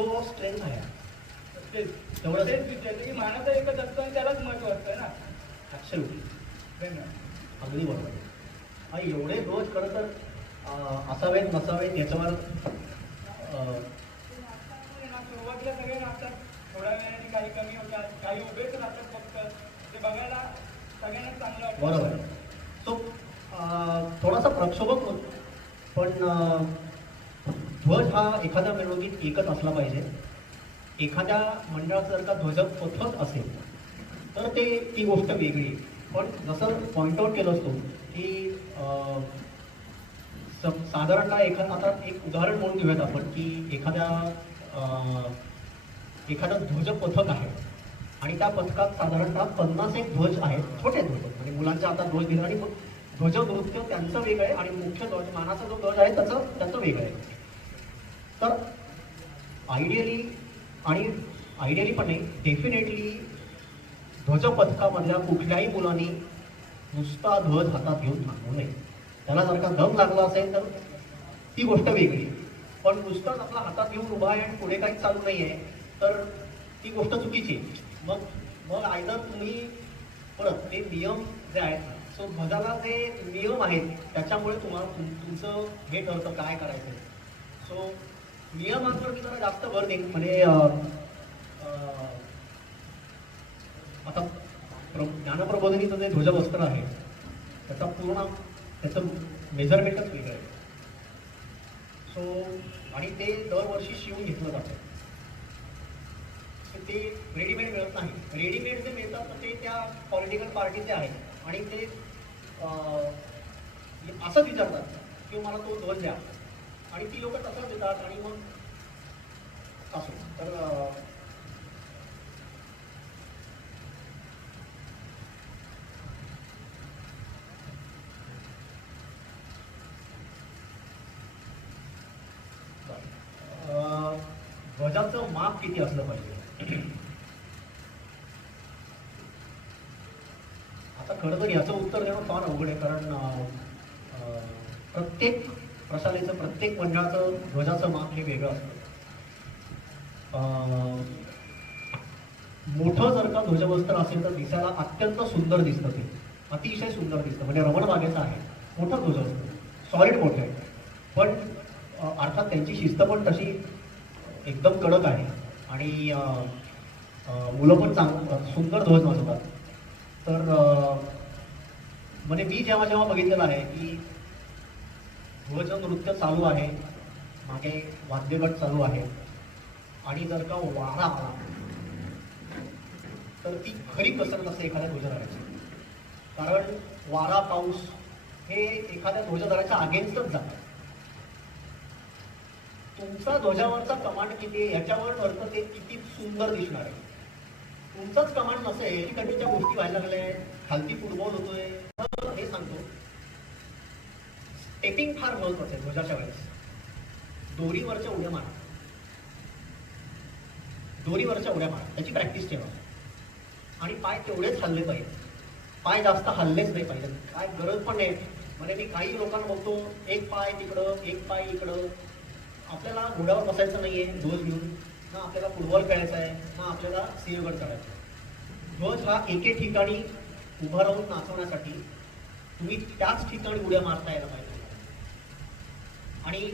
Of strength आहे. तेच. तेवढंच. तेच विचारते की मानाचं एकच असतं आणि त्यालाच महत्त्व असतं ना. अगदी बरोबर. आणि एवढे रोज खरं तर असावेत नसावेत याच्यावर अं, सुरुवातीला सगळे नाचतात. थोड्या वेळाने काही कमी होतात. काही उभेच राहतात फक्त. ते बघायला सगळ्यांना चांगलं वाटतं. बरोबर. सो थोडासा प्रक्षोभक होतो पण ध्वज हा एखाद्या मिरवणुकीत एकच असला पाहिजे. एखाद्या मंडळाचा जर का ध्वज पथच असेल तर ते ती गोष्ट वेगळी. पण जसं पॉईंट आउट केलं असतो की स- साधारणतः एखादा आता एक उदाहरण म्हणून घेऊयात आपण की एखाद्या एखादं ध्वज पथक आहे. आणि त्या पथकात साधारणतः पन्नास एक ध्वज आहेत छोटे ध्वज. म्हणजे मुलांच्या हातात ध्वज दिला आणि मग ध्वज नृत्य त्यांचं वेगळं आहे आणि मुख्य ध्वज मानाचा जो ध्वज आहे त्याचं त्याचं वेगळं आहे. तर आयडियली आणि आयडियली पण नाही डेफिनेटली ध्वजपथकामधल्या कुठल्याही मुलांनी नुसता ध्वज हातात घेऊन थांबू नये. त्याला जर का दम लागला असेल तर ती गोष्ट वेगळी. पण नुसताच आपला हातात घेऊन उभा आहे आणि पुढे काहीच चालू नाही आहे तर ती गोष्ट चुकीची आहे. मग मग आयदर तुम्ही परत ते नियम जे आहेत सो ध्वजाला जे नियम आहेत त्याच्यामुळे तुम्हाला तुमचं हे ठरतं काय करायचं सो नियमांवर मी जरा जास्त भर देईन म्हणजे आता प्र ज्ञानप्रबोधनीचं जे ध्वजवस्त्र आहे त्याचा पूर्ण त्याचं मेजरमेंटच वेगळं आहे. सो आणि ते दरवर्षी शिवून घेतलं जातं. तर ते रेडीमेड मिळत नाही. रेडीमेड जे मिळतात तर ते त्या पॉलिटिकल पार्टीचे आहेत. आणि ते असंच विचारतात की मला तो ध्वज द्या. आणि ती लोक तसाच देतात आणि मग असो. तर अं, ध्वजाचं माप किती असलं पाहिजे? आता खरं तर याचं उत्तर देणं फार अवघड आहे कारण अं, प्रत्येक प्रशालेचं प्रत्येक मंडळाचं ध्वजाचं माप हे वेगळं असतं. मोठं जर का ध्वजवस्त्र असेल तर दिसायला अत्यंत सुंदर दिसतं ते. अतिशय सुंदर दिसतं. म्हणजे रमण बागेचं आहे. मोठं ध्वजवस्त्र. सॉलिड मोठं आहे. पण अर्थात त्यांची शिस्त पण तशी एकदम कडक आहे. आणि मुलं पण चांग सुंदर ध्वज वाजवतात. तर म्हणजे मी जेव्हा जेव्हा बघितलेलं आहे की ध्वज नृत्य चालू आहे. मागे वाद्यगट चालू आहे. आणि जर का वारा आला तर ती खरी कसरत असते एखाद्या ध्वजधाराची कारण वारा पाऊस हे एखाद्या ध्वजधाराच्या अगेन्स्टच जातात तुमचा ध्वजावरचा कमांड किती आहे याच्यावर अर्थ ते किती सुंदर दिसणार आहे. तुमचाच कमांड नसेल त्या गोष्टी व्हायला लागल्या आहेत खालती फुटबॉल होतोय. हे सांगतो. स्टेपिंग फार महत्वाचं आहे ध्वजाच्या वेळेस. दोरीवरच्या उड्या मारा. दोरीवरच्या उड्या मारा. त्याची प्रॅक्टिस ठेवा. आणि पाय तेवढेच हल्ले पाहिजे. पाय जास्त हल्लेच नाही पाहिजे. काय गरज पण नाही. म्हणजे मी काही लोकांना बघतो एक पाय तिकडं एक पाय इकडं. आपल्याला घोड्यावर बसायचं नाही आहे ध्वज घेऊन. ना आपल्याला फुटबॉल खेळायचा आहे ना आपल्याला सिंहगड चढायचा आहे. ध्वज हा एके ठिकाणी उभा राहून नाचवण्यासाठी तुम्ही त्याच ठिकाणी उड्या मारता यायला पाहिजे. आणि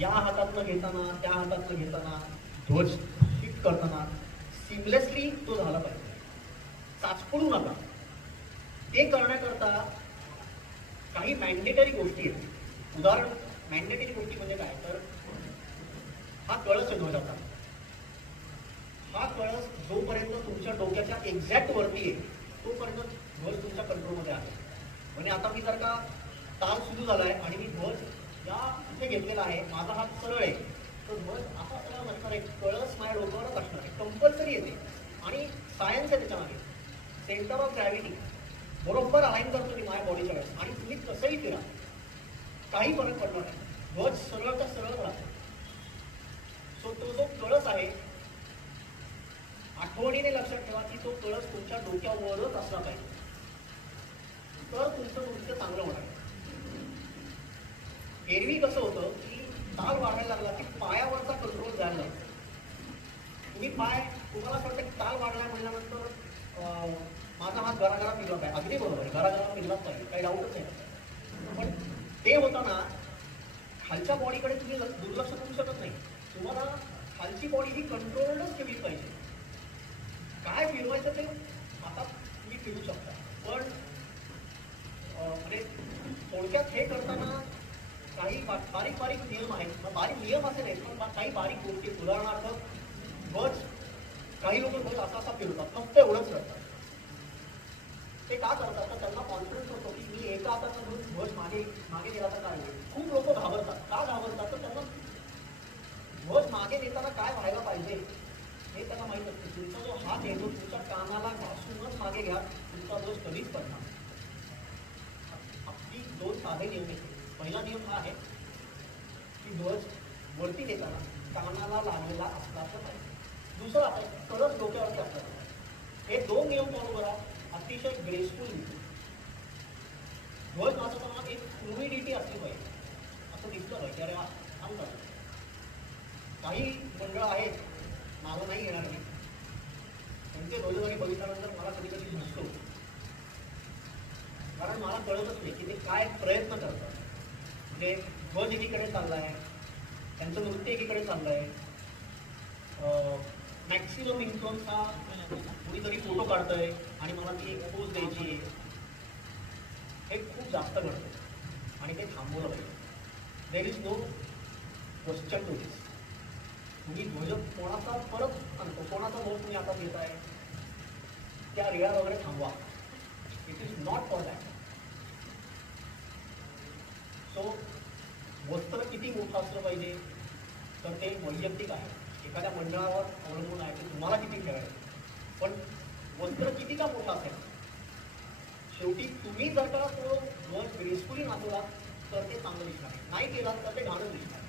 या हातातनं घेताना त्या हातातनं घेताना ध्वज हिट करताना सिमलेसली तो झाला पाहिजे. चाचपडू नका. ते करण्याकरता काही मॅन्डेटरी गोष्टी आहेत. उदाहरण मॅन्डेटरी गोष्टी म्हणजे काय? तर हा कळस आहे ध्वजाचा हा कळस जोपर्यंत तुमच्या डोक्याच्या एक्झॅक्ट वरती आहे तोपर्यंत ध्वज तुमच्या कंट्रोलमध्ये आहे. म्हणजे आता मी जर का ताल सुरू झालाय आणि मी इथे घेतलेला आहे. माझा हात सरळ आहे. तर ध्वज असा सरळ नसणार आहे कळस माझ्या डोक्यावरच असणार आहे. कंपल्सरी येते. आणि सायन्स आहे त्याच्यामागे. सेंटर ऑफ ग्रॅव्हिटी बरोबर अलाईन करतो मी माझ्या बॉडीच्या वेळेस. आणि तुम्ही कसंही फिरा. काही फरक पडणार नाही. ध्वज सरळचा सरळ राहतो सो तो जो कळस आहे आठवणीने लक्षात ठेवा की तो कळस तुमच्या डोक्यावरच असला पाहिजे. तर तुमचं नृत्य चांगलं होणार एरवी कसं होतं की ताल वाढायला लागला की पायावरचा कंट्रोल जायला लागला तुम्ही पाय तुम्हाला असं वाटतं ताल वाढला म्हणल्यानंतर माझा हात घराघरा फिरला पाहिजे. अगदी बरोबर आहे घराघरा फिरलाच पाहिजे काही डाऊटच नाही. पण ते होताना खालच्या बॉडीकडे तुम्ही दुर्लक्ष करू शकत नाही. तुम्हाला खालची बॉडी ही कंट्रोलच ठेवली पाहिजे. काय फिरवायचं ते आता तुम्ही फिरू शकता. पण म्हणजे थोडक्यात हे करताना काही बारीक बारीक नियम आहेत. बारीक नियम असे नाहीत पण काही बारीक गोष्टी उदाहरणार्थ बस काही लोक बस असा असा फिरतात फक्त एवढंच करतात. ते का करतात? तर त्यांना कॉन्फिडन्स होतो की मी एका हाताचा बस मागे मागे गेला तर काय होईल? खूप लोक घाबरतात. का घाबरतात? तर त्यांना बस मागे नेताना काय व्हायला पाहिजे हे त्यांना माहीत असते. तुमचा जो हात आहे तो तुमच्या कानाला घासूनच मागे घ्या. तुमचा ध्वज कधीच पडणार नाही. अगदी दोन साधे नियम आहेत. पहिला नियम हा आहे की ध्वज वरती नेताना कानाला लागलेला असलाच पाहिजे दुसरा आहे कडक डोक्यावरती असला हे दोन नियम फॉलो करा. अतिशय ग्रेसफुल ध्वज नाचताना एक फ्लुइडिटी असली पाहिजे. असं दिसलं पाहिजे. अरे हा काही मंडळ आहेत माझं नाही येणार मी. त्यांचे रोजगारी बघितल्यानंतर मला कधी कधी दिसतो कारण मला कळतच नाही की ते काय प्रयत्न करतात. म्हणजे ध्वज एकीकडे चाललाय त्यांचं नृत्य एकीकडे चाललंय मॅक्सिमम इन्फ्लुअन्स हा कुणीतरी फोटो काढतोय आणि मला ती एक पोज द्यायची हे खूप जास्त घडतं आणि ते थांबवलं पाहिजे. There is no question to this तुम्ही ध्वज कोणाचा परत आणतो कोणाचा भोग तुम्ही आता घेताय? त्या रिया वगैरे थांबवा. It is not for that so वस्त्र किती मोठं असलं पाहिजे? तर ते वैयक्तिक आहे. एखाद्या मंडळावर अवलंबून आहे की तुम्हाला किती खेळायचं पण वस्त्र किती का मोठं असेल? शेवटी तुम्ही जर का तो ग्रेसफुली नाचवला तर ते चांगलं दिसणार नाही केला तर ते घाणं दिसणार आहे.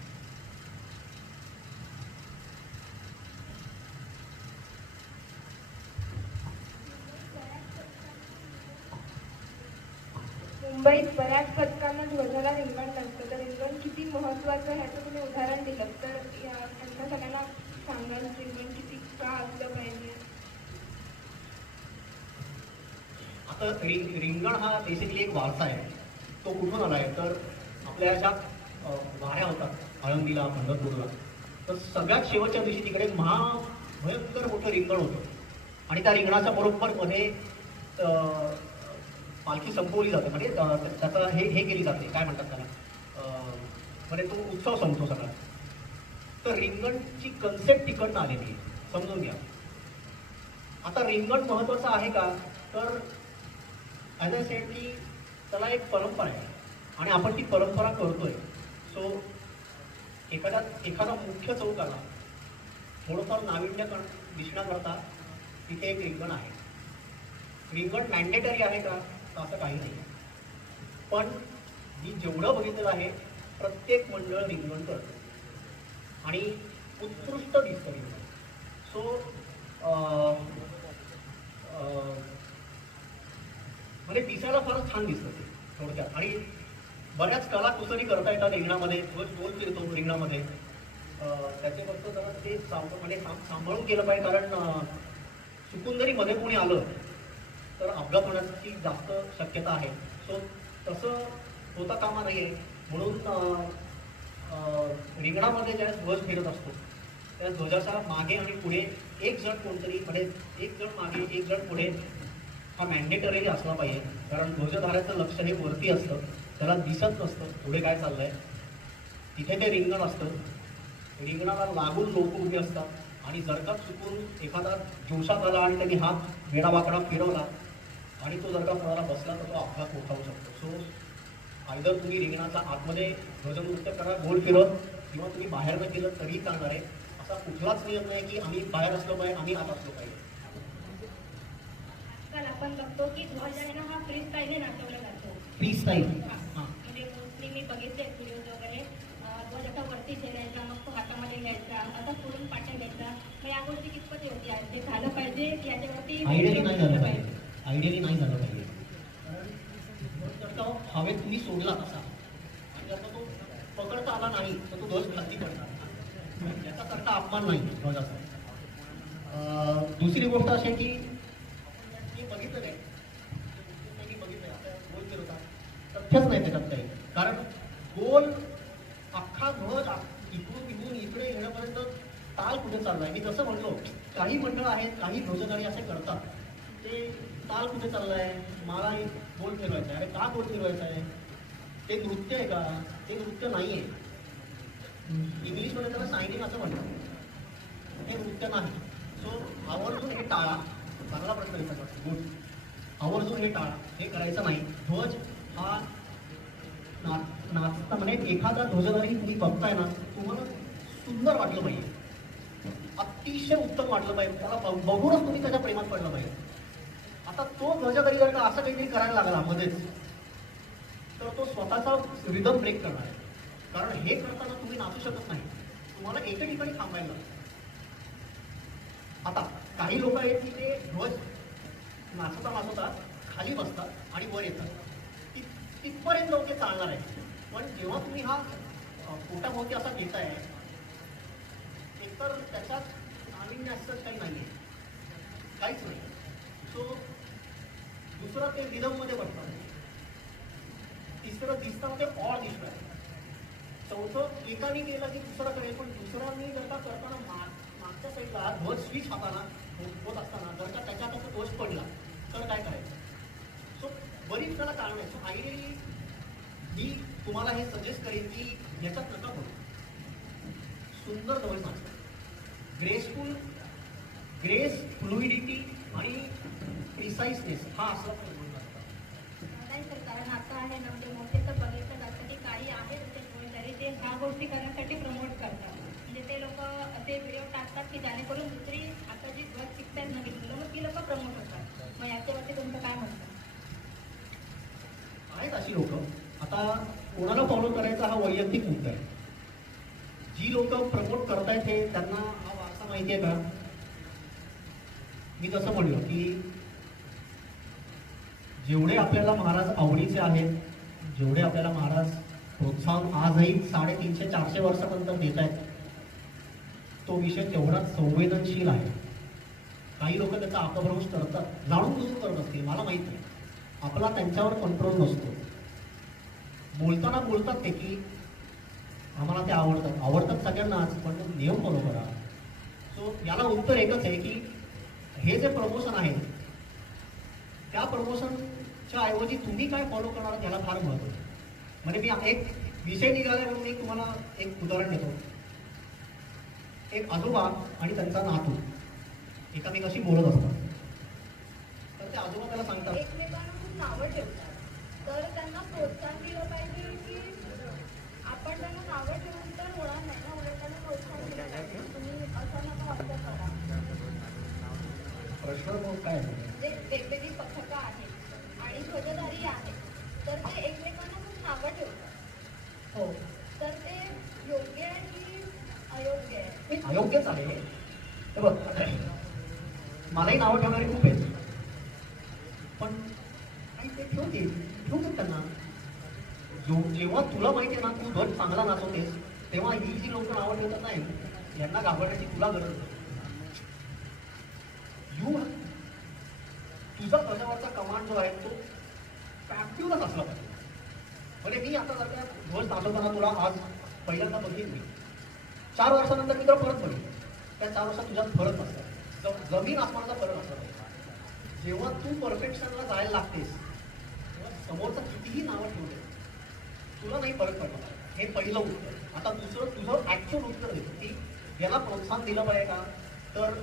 मुंबईत बऱ्याच पथकांना ध्वजाला रिंगण नसतं. तर रिंगण किती महत्वाचं आहे ह्याचं तुम्ही उदाहरण दिलं. तर त्यांच्या त्यांना सगळ्यांना सांगाल रिंगण किती का असलं पाहिजे? आता रिंग रिंगण हा बेसिकली एक वारसा आहे. तो कुठून आला आहे? तर आपल्या ज्या वाऱ्या होतात आळंदीला पंढरपूरला तर सगळ्यात शेवटच्या दिवशी तिकडे महा भयंकर मोठं रिंगण होतं. आणि त्या रिंगणाच्या बरोबर मध्ये पालखी संपवली जाते. म्हणजे त्याचं हे हे केली जाते. काय म्हणतात त्याला? म्हणजे तो उत्सव संपतो सगळा. तर रिंगणची कन्सेप्ट तिकडनं आलेली आहे. समजून घ्या. आता रिंगण महत्वाचं आहे का? तर ॲज अ सेड की त्याला एक परंपरा आहे. आणि आपण ती परंपरा करतोय. सो एखाद्या एखादा मुख्य चौक आला. थोडंफार नाविन्य कर दिसण्याकरता तिथे एक रिंगण आहे. रिंगण मॅन्डेटरी आहे का? असं काही नाही. पण मी जेवढं बघितलेलं आहे प्रत्येक मंडळ रिंगण करतं. आणि उत्कृष्ट दिसतं रिंगण सो म्हणजे दिसायला फारच छान दिसतं ते थोडक्यात. आणि बऱ्याच कलाकुसरी करता येतात रिंगणामध्ये. रोज बोल फिरतो रिंगणामध्ये. त्याचे फक्त जरा ते सांभ म्हणजे सांभाळून केलं पाहिजे. कारण चुकून जरी मध्ये कोणी आलं तर अपघात होण्याची जास्त शक्यता आहे. सो तसं होता कामा नाही आहे म्हणून रिंगणामध्ये ज्या ध्वज फिरत असतो त्या ध्वजाच्या मागे आणि पुढे एक जण कोणतरी म्हणजे एक जण मागे एक जण पुढे हा मॅन्डेटरी असला पाहिजे. कारण ध्वजधाऱ्याचं लक्ष हे वरती असतं. त्याला दिसत नसतं पुढे काय चाललं आहे तिथे ते रिंगण असतं. रिंगणाला लागून लोक उभे असतात. आणि जर का चुकून एखादा जोशात आला आणि त्यांनी हात वेडावाकडा फिरवला आणि तो जर का कोणाला बसला तर तो अपघात होऊ शकतो. सो आयदर तुम्ही रिंगणाचा आतमध्ये ध्वजनृत्य करा गोल फिरत किंवा तुम्ही बाहेर न केलं तरी चालणार आहे. असा कुठलाच नियम नाही की आम्ही बाहेर असलो पाहिजे आम्ही आत असलो पाहिजे. आपण बघतो की ध्वज आहे ना हा फ्री स्टाईलने नाचवला जातो. Free style. म्हणजे मोस्टली मी बघितले व्हिडिओज वगैरे. अं, ध्वज असा वरती ठेवायचा मग तो हातामध्ये घ्यायचा असा पुढून पाट्या घ्यायचा. मग या गोष्टी कितपत योग्य आहेत? ते झालं पाहिजे की याच्यावरती नाही झालं पाहिजे? आयडियली नाही झालं पाहिजे. हवेत तुम्ही सोडला तसा. आणि तो पकडता आला नाही तर तो ध्वज खाली पडणार. करता अपमान नाही ध्वजाचा. दुसरी गोष्ट अशी आहे की मी बघितलं नाही. मी बघितलंय आता गोल केलं होता. तथ्यच नाही त्याच्यात काही. कारण गोल अख्खा ध्वज इकडून तिकडून इकडे येण्यापर्यंत ताल कुठे चाललाय? मी जसं म्हणलो काही मंडळ आहेत काही ध्वजधारी असे करतात. ते ताल कुठे चाललाय? मला एक गोल फिरवायचा आहे. अरे का बोल फिरवायचा आहे? ते नृत्य आहे का? ते नृत्य नाही आहे इंग्लिशमध्ये त्याला सायनिंग असं म्हणतात. हे नृत्य नाही. सो आवर्जून हे टाळा. चांगला प्रश्न विचारला गुड आवर्जून हे टाळा. हे करायचं नाही. ध्वज हा ना नाचता म्हणजे एखादा ध्वजधारी तुम्ही बघताय ना तुम्हाला सुंदर वाटलं पाहिजे. अतिशय उत्तम वाटलं पाहिजे. त्याला बघूनच तुम्ही त्याच्या प्रेमात पडलं पाहिजे. आता तो मजा जर असं काहीतरी करायला लागला मध्येच. तर तो स्वतःचा रिदम ब्रेक करणार आहे. कारण हे करताना तुम्ही नाचू शकत नाही. तुम्हाला एका ठिकाणी थांबायला लागतं. आता काही लोक आहेत की ते ध्वज नाचता नाचवतात खाली बसतात आणि वर येतात. ति- तिथपर्यंत ते चालणार आहे. पण जेव्हा तुम्ही हा पोटाभोवती असा घेताय एकतर त्याच्यात नाविन्य असं काही नाही आहे काहीच नाही. दुसरं ते रिदममध्ये बसतात तिसरं दिसतं ते ऑड दिसणार चौथं एकाने केलं की दुसरं करेल पण दुसऱ्यांनी जर का करताना माग मागच्या साईडला ध्वज स्विच हाताना होत असताना जर का त्याच्यात असं ध्वज पडला तर काय करायचं? सो बरीच त्याला कारण आहे. सो आयडियली मी तुम्हाला हे सजेस्ट करेन की याच्यात नका बोलू. सुंदर ध्वज नाचतात ग्रेसफुल ग्रेस फ्लुइडिटी आणि प्रिसाइसनेस हा असं नाही सर. कारण आता आहे ना म्हणजे मोठे तर बघितलं जातं की काही आहेत कोणीतरी जे ह्या गोष्टी करण्यासाठी प्रमोट करतात. म्हणजे ते लोक असे व्हिडिओ टाकतात की जेणेकरून दुसरी आता जी ध्वज शिकतात नवीन मुलं मग ती लोक प्रमोट होतात. मग याच्यावरती तुमचं काय म्हणतं आहेत अशी लोक. आता कोणाला फॉलो करायचा हा वैयक्तिक मुद्दा आहे. जी लोक प्रमोट करतायत हे त्यांना हा वारसा माहिती आहे का? मी तसं म्हणलो की जेवढे आपल्याला महाराज आवडीचे आहेत जेवढे आपल्याला महाराज प्रोत्साहन आजही साडेतीनशे चारशे वर्षानंतर देत आहेत तो विषय तेवढाच संवेदनशील आहे. काही लोक त्याचा अपभ्रंश करतात जाणून बुजून करत असतील मला माहीत नाही. आपला त्यांच्यावर कंट्रोल नसतो. बोलताना बोलतात ते की आम्हाला ते आवडतात. आवडतात सगळ्यांनाच पण नियम फॉलो करा सो याला उत्तर एकच आहे की हे जे प्रमोशन आहे त्या प्रमोशन प्रमोशनच्या ऐवजी तुम्ही काय फॉलो करणार आहात याला फार महत्त्व आहे. म्हणजे मी एक विषय निघाला म्हणून मी तुम्हाला एक उदाहरण देतो. एक आजोबा आणि त्यांचा नातू एकामेकाशी बोलत असतात. तर ते आजोबा त्याला सांगतात. एकमेकांना खूप नावं ठेवतात. तर त्यांना प्रोत्साहन दिलं पाहिजे की आपण त्यांना नावं ठेवून तर होणार नाही ना? उलट त्यांना प्रोत्साहन दिलं पाहिजे तुम्ही असं नका असं करा. प्रश्न काय आहे? जे वेगवेगळी पथकं आहेत आणि आहेत तर ते एकमेकांना खूप नावं ठेवतात. हो. तर ते योग्य आहे की अयोग्य आहे? हे अयोग्यच आहे हे. बघ. मलाही नावं ठेवणारी खूप आहेत. पण काही ते ठेवतील ठेवतात त्यांना. जो जेव्हा तुला माहिती आहे ना तू ध्वज चांगला नाचवतेस तेव्हा ही जी लोक नावं ठेवतात नाही यांना घाबरण्याची तुला गरज यू तुझा ध्वजावरचा कमांड जो आहे तो पॅक्टिव्हच असला पाहिजे. म्हणजे मी आता जर का ध्वज दाखवताना तुला आज पहिल्यांदा बघितली. मी चार वर्षानंतर मी तर परत बघितलं. त्या चार वर्षात तुझ्यात फरक असतात तर जमीन आसमानाचा फरक असतो जेव्हा तू परफेक्शनला जायला लागतेस तेव्हा समोरचं कितीही नावं ठेवले तुला नाही फरक पडणार. हे पहिलं उत्तर. आता दुसरं तुझं ॲक्च्युअल उत्तर देतो की याला प्रोत्साहन दिलं पाहिजे का? तर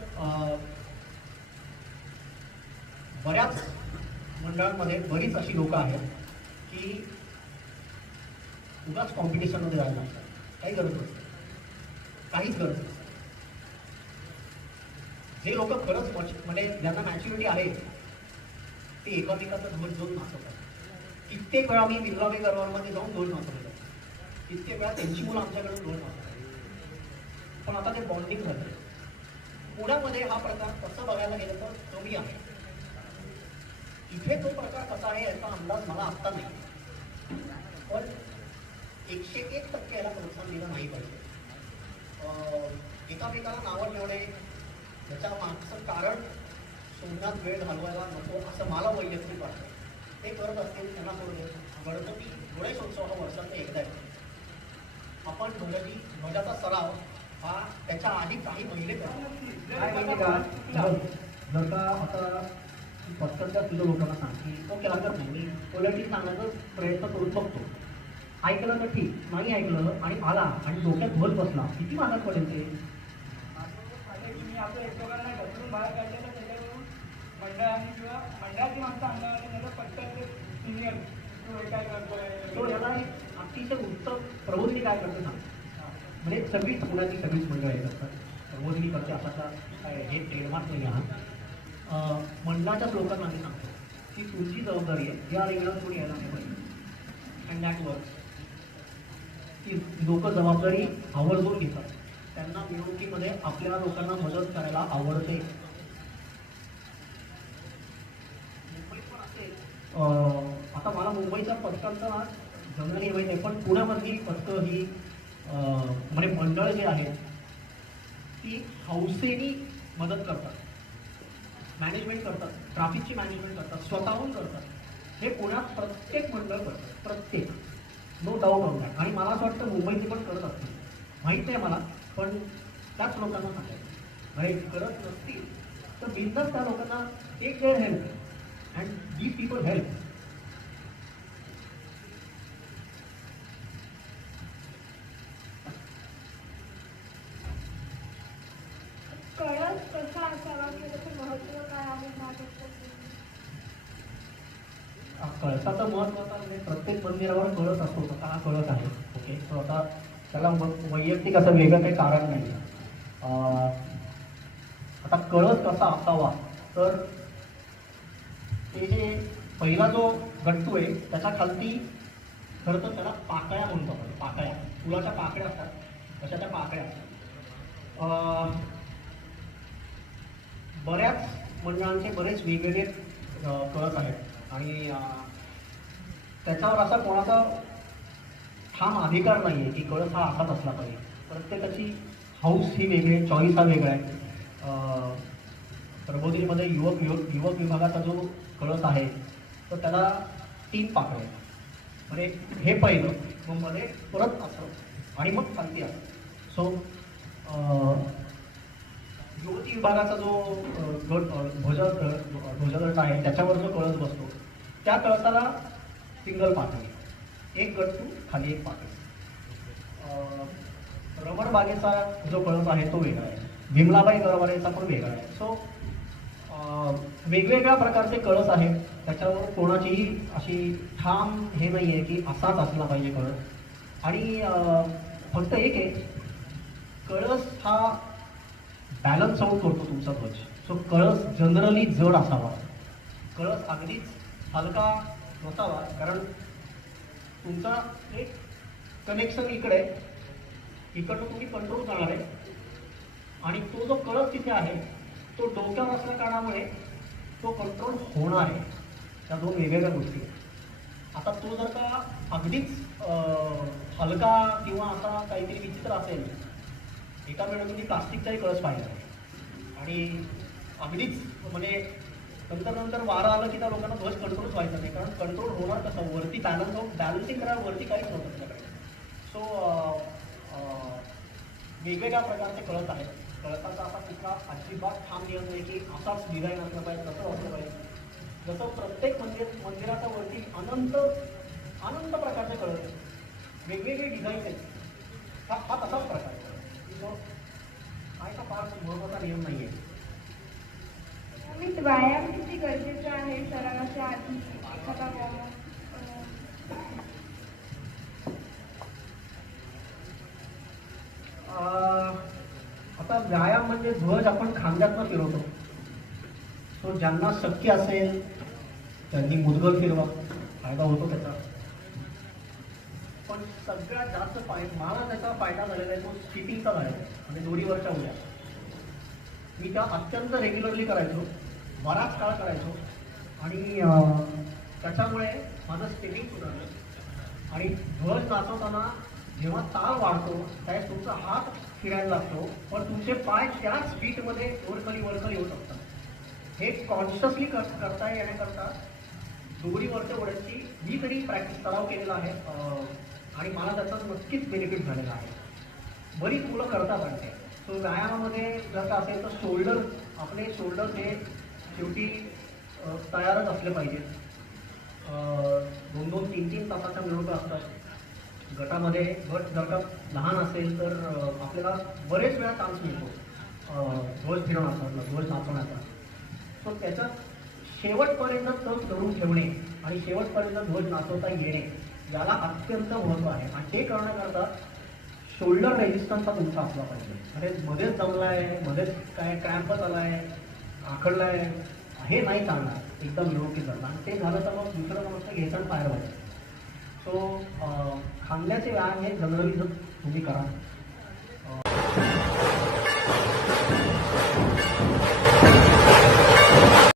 बऱ्याच मंडळांमध्ये बरीच अशी लोकं आहेत की उगाच कॉम्पिटिशनमध्ये जायला लागतात. काही गरज नसते. काहीच गरज नसते. जे लोक खरंच मच- म्हणजे ज्यांना मॅच्युरिटी आहे ते एकामेकाचा ध्वज घेऊन नाचवतात. कित्येक वेळा मी बिल्लावे गरवारमध्ये जाऊन ध्वज नाचवले कित्येक वेळा त्यांची मुलं आमच्याकडून ध्वज नाचवतात. पण आता ते बॉन्डिंग झालं पुण्यामध्ये हा प्रकार तसं बघायला गेलं तर कमी आहे. तिथे तो प्रकार कसा आहे याचा अंदाज मला आत्ता नाही. पण एकशे एक टक्के याला प्रोत्साहन दिलं नाही पाहिजे. एकामेकाला नावं ठेवणे त्याच्या मागचं कारण शोधण्यात वेळ घालवायला नको असं मला वैयक्तिक वाटतं. ते करत असतील त्यांना सोडले गणपती गणेशोत्सव हा वर्षाचा एकदा येतो. आपण ध्वजाची ध्वजाचा सराव हा त्याच्या आधी काही महिने करतो काय का जर का आता पत्करच्या तुझ्या लोकांना सांग की तो केला तर नाही. मी पोलॅटिक सांगण्याचा प्रयत्न करून बघतो ऐकलं तर ठीक नाही ऐकलं आणि आला आणि डोक्यात ध्वज बसला किती मागात पडेल ते? आणि तुम्ही आपल्या एकमेकांना ढकलून बाहेर काढले तर त्याच्यावरून मंडळाने किंवा मंडळाची माणसं अंगावर त्याला पटकन सिनियर तू हे काय करतोय तो याला अतिशय उत्तम प्रबोधिनी काय करते सांग. म्हणजे सगळीच मुलाची सगळीच मंडळ येत असतात प्रबोधिनी करते आता काय हे ट्रेडमार्क नाही हा मंडळाच्याच लोकांना मी सांगतो. की तुमची जबाबदारी आहे. या रिंगणात कोणी यायला नाही पाहिजे. अँड दॅट वर्क की लोक जबाबदारी आवर्जून घेतात. त्यांना निवडणुकीमध्ये आपल्या लोकांना मदत करायला आवडते. मुंबईत पण असेल. आता मला मुंबईच्या पथकांचं ना जनरली माहीत आहे पण पुण्यामधली पथकं ही म्हणजे मंडळ जे आहेत ती हौसेनी मदत करतात. मॅनेजमेंट करतात ट्राफिकची मॅनेजमेंट करतात स्वतःहून करतात. हे पुण्यात प्रत्येक मंडळ करतात प्रत्येक. नो डाऊट ऑन दॅट आणि मला असं वाटतं मुंबईची पण करत असतील. माहीत आहे मला पण त्याच लोकांना सांगायचं. म्हणजे करत नसतील तर बिझनेस त्या लोकांना take their help and give people help कळस कसा असावा किंवा त्याचं महत्त्व काय आहे महाराष्ट्रात कळसाचं महत्त्व आता म्हणजे प्रत्येक मंदिरावर कळस असतो तसा हा कळस आहे ओके सो आता त्याला व- वैयक्तिक असं वेगळं काही कारण नाही. आता कळस कसा असावा? तर ते जे पहिला जो गट्टू आहे त्याच्या खालती खरं तर त्याला पाकळ्या म्हणतो आपण पाकळ्या. फुलाच्या पाकळ्या असतात. तशा त्या पाकळ्या? अं, बऱ्याच मंडळांचे बरेच वेगवेगळे कळस आहेत. आणि त्याच्यावर असा कोणाचा ठाम अधिकार नाही आहे की कळस हा असाच असला पाहिजे. प्रत्येकाची हाऊस ही वेगळी आहे चॉईस हा वेगळा आहे. प्रबोधिनीमध्ये युवक युवक युवक विभागाचा जो कळस आहे तर त्याला तीन पाकळे आहेत म्हणजे हे पहिलं मग मध्ये परत असं आणि मग खालती असं. सो युवती विभागाचा जो गट ध्वज ध्वजगट आहे त्याच्यावर जो कळस बसतो त्या कळसाला सिंगल पाकळी एक गट्टू खाली एक पाकळी. रबर बागेचा जो कळस आहे तो वेगळा आहे. भीमलाबाई गरवारेचा पण वेगळा आहे. सो वेगवेगळ्या प्रकारचे कळस आहेत. त्याच्यावर कोणाचीही अशी ठाम हे नाही आहे की असाच असला पाहिजे कळस. आणि फक्त एक आहे कळस हा बॅलन्स आउट करतो तुमचा ध्वज. सो कळस जनरली जड असावा. कळस अगदीच हलका नसावा. कारण तुमचा एक कनेक्शन इकडे आहे. इकडनं तुम्ही कंट्रोल करणार आहे आणि तो जो कळस तिथे आहे तो डोक्यावर असल्या कारणामुळे तो कंट्रोल होणार आहे त्या दोन वेगवेगळ्या गोष्टी आहेत. आता तो जर का अगदीच हलका किंवा असा काहीतरी विचित्र असेल एका वेळेला तुम्ही प्लास्टिकचाही कळस पाहिला आणि अगदीच म्हणजे नंतर नंतर वारं आलं की त्या लोकांना ध्वज कंट्रोलच व्हायचं नाही. कारण कंट्रोल होणार कसं? वरती बॅलन्स होऊन बॅलन्सिंग करायला वरती काहीच नव्हतं त्याच्याकडे सो वेगवेगळ्या प्रकारचे कळत आहेत. कळताचा असा तिथला अजिबात ठाम नियम नाही की असाच डिझाईन असलं पाहिजे तसं असलं पाहिजे. जसं प्रत्येक मंदिर मंदिराच्या वरती अनंत अनंत प्रकारचे कळत आहेत. वेगवेगळे डिझाईन आहेत. हा हा तसाच प्रकार आहे. So, फार महत्त्वाचा नियम नाही आहे अमित व्यायाम किती गरजेचा आहे सरावाच्या आधी एखादा व्यायाम अं, अं, आता व्यायाम म्हणजे ध्वज आपण खांद्यातनं फिरवतो सो ज्यांना शक्य असेल त्यांनी मुदगल फिरवा. फायदा होतो त्याचा. पण सगळ्यात जास्त मला त्याचा फायदा झालेला आहे तो स्किपिंगचा झालेला आहे. म्हणजे दोरीवरच्या उड्या. मी त्या अत्यंत रेग्युलरली करायचो. बराच काळ करायचो. आणि त्याच्यामुळे माझं स्किपिंग सुधारलं. आणि ध्वज नाचवताना जेव्हा ताल वाढतो त्यावेळेस तुमचा हात फिरायला लागतो. पण तुमचे पाय त्याच बीटमध्ये वरखली वरखली होत असतात. हे कॉन्शियसली कर करता येण्याकरता दोरीवरच्या उड्यांची मी तरी प्रॅक्टिस सराव केलेला आहे आणि मला त्याचा नक्कीच बेनिफिट झालेला आहे. बरीच मुलं करता पण सो व्यायामामध्ये जर का असेल तर शोल्डर आपले शोल्डर हे शेवटी तयारच असले पाहिजेत दोन दोन तीन तीन तासाच्या मिळवणुका असतात. गटामध्ये गट जर का लहान असेल तर आपल्याला बरेच वेळा चान्स मिळतो. ध्वज फिरवण्याचा ध्वज नाचवण्याचा मग त्याचं शेवटपर्यंत तग धरून ठेवणे आणि शेवटपर्यंत ध्वज नाचवता येणे याला अत्यंत महत्त्व आहे. आणि ते करण्याकरता शोल्डर रेजिस्टन्स हा तुमचा असला पाहिजे. म्हणजे मध्येच जमला आहे मध्येच काय क्रॅम्पच आला आहे आखडला आहे हे नाही चालणार. एकदम योग्य चालणार. आणि ते झालं तर मग दुसरं नमस्कार घेताना आणि पाहायला पाहिजे सो खांद्याचे व्यायाम हे जनरली तुम्ही करा.